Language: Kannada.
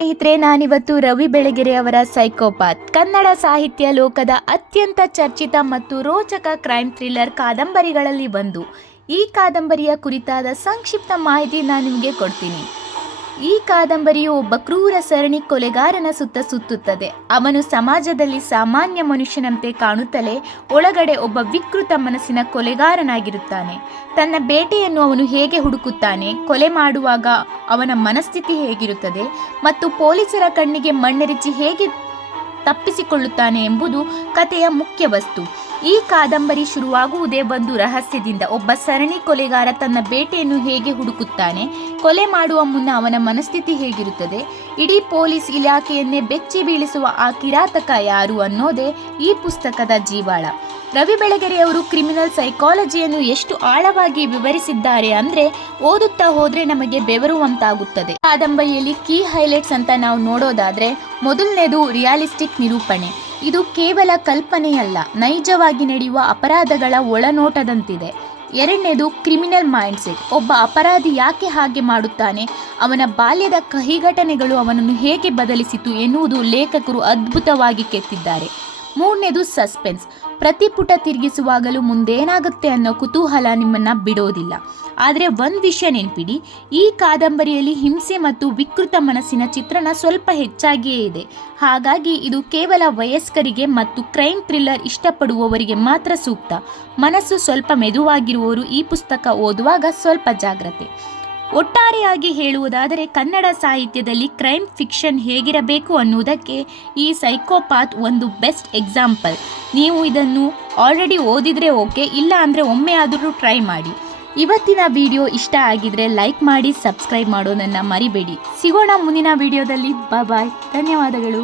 ಸ್ನೇಹಿತರೆ, ನಾನಿವತ್ತು ರವಿ ಬೆಳಗೆರೆ ಅವರ ಸೈಕೋಪಾತ್ ಕನ್ನಡ ಸಾಹಿತ್ಯ ಲೋಕದ ಅತ್ಯಂತ ಚರ್ಚಿತ ಮತ್ತು ರೋಚಕ ಕ್ರೈಮ್ ಥ್ರಿಲ್ಲರ್ ಕಾದಂಬರಿಗಳಲ್ಲಿ ಒಂದು. ಈ ಕಾದಂಬರಿಯ ಕುರಿತಾದ ಸಂಕ್ಷಿಪ್ತ ಮಾಹಿತಿ ನಾನು ನಿಮಗೆ ಕೊಡ್ತೀನಿ. ಈ ಕಾದಂಬರಿಯು ಒಬ್ಬ ಕ್ರೂರ ಸರಣಿ ಕೊಲೆಗಾರನ ಸುತ್ತ ಸುತ್ತುತ್ತದೆ. ಅವನು ಸಮಾಜದಲ್ಲಿ ಸಾಮಾನ್ಯ ಮನುಷ್ಯನಂತೆ ಕಾಣುತ್ತಲೇ ಒಳಗಡೆ ಒಬ್ಬ ವಿಕೃತ ಮನಸ್ಸಿನ ಕೊಲೆಗಾರನಾಗಿರುತ್ತಾನೆ. ತನ್ನ ಬೇಟೆಯನ್ನು ಅವನು ಹೇಗೆ ಹುಡುಕುತ್ತಾನೆ, ಕೊಲೆ ಮಾಡುವಾಗ ಅವನ ಮನಸ್ಥಿತಿ ಹೇಗಿರುತ್ತದೆ ಮತ್ತು ಪೊಲೀಸರ ಕಣ್ಣಿಗೆ ಮಣ್ಣೆರಚಿ ಹೇಗೆ ತಪ್ಪಿಸಿಕೊಳ್ಳುತ್ತಾನೆ ಎಂಬುದು ಕಥೆಯ ಮುಖ್ಯ ವಸ್ತು. ಈ ಕಾದಂಬರಿ ಶುರುವಾಗುವುದೇ ಒಂದು ರಹಸ್ಯದಿಂದ. ಒಬ್ಬ ಸರಣಿ ಕೊಲೆಗಾರ ತನ್ನ ಬೇಟೆಯನ್ನು ಹೇಗೆ ಹುಡುಕುತ್ತಾನೆ, ಕೊಲೆ ಮಾಡುವ ಮುನ್ನ ಅವನ ಮನಸ್ಥಿತಿ ಹೇಗಿರುತ್ತದೆ, ಇಡೀ ಪೊಲೀಸ್ ಇಲಾಖೆಯನ್ನೇ ಬೆಚ್ಚಿ ಬೀಳಿಸುವ ಆ ಕಿರಾತಕ ಯಾರು ಅನ್ನೋದೇ ಈ ಪುಸ್ತಕದ ಜೀವಾಳ. ರವಿ ಬೆಳಗೆರೆಯವರು ಕ್ರಿಮಿನಲ್ ಸೈಕಾಲಜಿಯನ್ನು ಎಷ್ಟು ಆಳವಾಗಿ ವಿವರಿಸಿದ್ದಾರೆ ಅಂದ್ರೆ ಓದುತ್ತಾ ಹೋದ್ರೆ ನಮಗೆ ಬೆವರುವಂತಾಗುತ್ತದೆ. ಕಾದಂಬರಿಯಲ್ಲಿ ಕೀ ಹೈಲೈಟ್ಸ್ ಅಂತ ನಾವು ನೋಡೋದಾದ್ರೆ, ಮೊದಲನೇದು ರಿಯಾಲಿಸ್ಟಿಕ್ ನಿರೂಪಣೆ. ಇದು ಕೇವಲ ಕಲ್ಪನೆಯಲ್ಲ, ನೈಜವಾಗಿ ನಡೆಯುವ ಅಪರಾಧಗಳ ಒಳನೋಟದಂತಿದೆ. ಎರಡನೇದು ಕ್ರಿಮಿನಲ್ ಮೈಂಡ್ಸೆಟ್. ಒಬ್ಬ ಅಪರಾಧಿ ಯಾಕೆ ಹಾಗೆ ಮಾಡುತ್ತಾನೆ, ಅವನ ಬಾಲ್ಯದ ಕಹಿ ಘಟನೆಗಳು ಅವನನ್ನು ಹೇಗೆ ಬದಲಿಸಿತು ಎನ್ನುವುದು ಲೇಖಕರು ಅದ್ಭುತವಾಗಿ ಕೆತ್ತಿದ್ದಾರೆ. ಮೂರನೇದು ಸಸ್ಪೆನ್ಸ್. ಪ್ರತಿ ಪುಟ ತಿರುಗಿಸುವಾಗಲೂ ಮುಂದೇನಾಗುತ್ತೆ ಅನ್ನೋ ಕುತೂಹಲ ನಿಮ್ಮನ್ನ ಬಿಡೋದಿಲ್ಲ. ಆದರೆ ಒಂದು ವಿಷಯ ನೆನಪಿಡಿ, ಈ ಕಾದಂಬರಿಯಲ್ಲಿ ಹಿಂಸೆ ಮತ್ತು ವಿಕೃತ ಮನಸ್ಸಿನ ಚಿತ್ರಣ ಸ್ವಲ್ಪ ಹೆಚ್ಚಾಗಿಯೇ ಇದೆ. ಹಾಗಾಗಿ ಇದು ಕೇವಲ ವಯಸ್ಕರಿಗೆ ಮತ್ತು ಕ್ರೈಮ್ ಥ್ರಿಲ್ಲರ್ ಇಷ್ಟಪಡುವವರಿಗೆ ಮಾತ್ರ ಸೂಕ್ತ. ಮನಸ್ಸು ಸ್ವಲ್ಪ ಮೆದುವಾಗಿರುವವರು ಈ ಪುಸ್ತಕ ಓದುವಾಗ ಸ್ವಲ್ಪ ಜಾಗ್ರತೆ. ಒಟ್ಟಾರೆಯಾಗಿ ಹೇಳುವುದಾದರೆ, ಕನ್ನಡ ಸಾಹಿತ್ಯದಲ್ಲಿ ಕ್ರೈಮ್ ಫಿಕ್ಷನ್ ಹೇಗಿರಬೇಕು ಅನ್ನುವುದಕ್ಕೆ ಈ ಸೈಕೋಪಾತ್ ಒಂದು ಬೆಸ್ಟ್ ಎಕ್ಸಾಂಪಲ್. ನೀವು ಇದನ್ನು ಆಲ್ರೆಡಿ ಓದಿದ್ರೆ ಓಕೆ, ಇಲ್ಲ ಅಂದರೆ ಒಮ್ಮೆ ಆದರೂ ಟ್ರೈ ಮಾಡಿ. ಇವತ್ತಿನ ವಿಡಿಯೋ ಇಷ್ಟ ಆಗಿದ್ರೆ ಲೈಕ್ ಮಾಡಿ, ಸಬ್ಸ್ಕ್ರೈಬ್ ಮಾಡೋದನ್ನು ಮರಿಬೇಡಿ. ಸಿಗೋಣ ಮುಂದಿನ ವಿಡಿಯೋದಲ್ಲಿ. ಬಾಯ್. ಧನ್ಯವಾದಗಳು.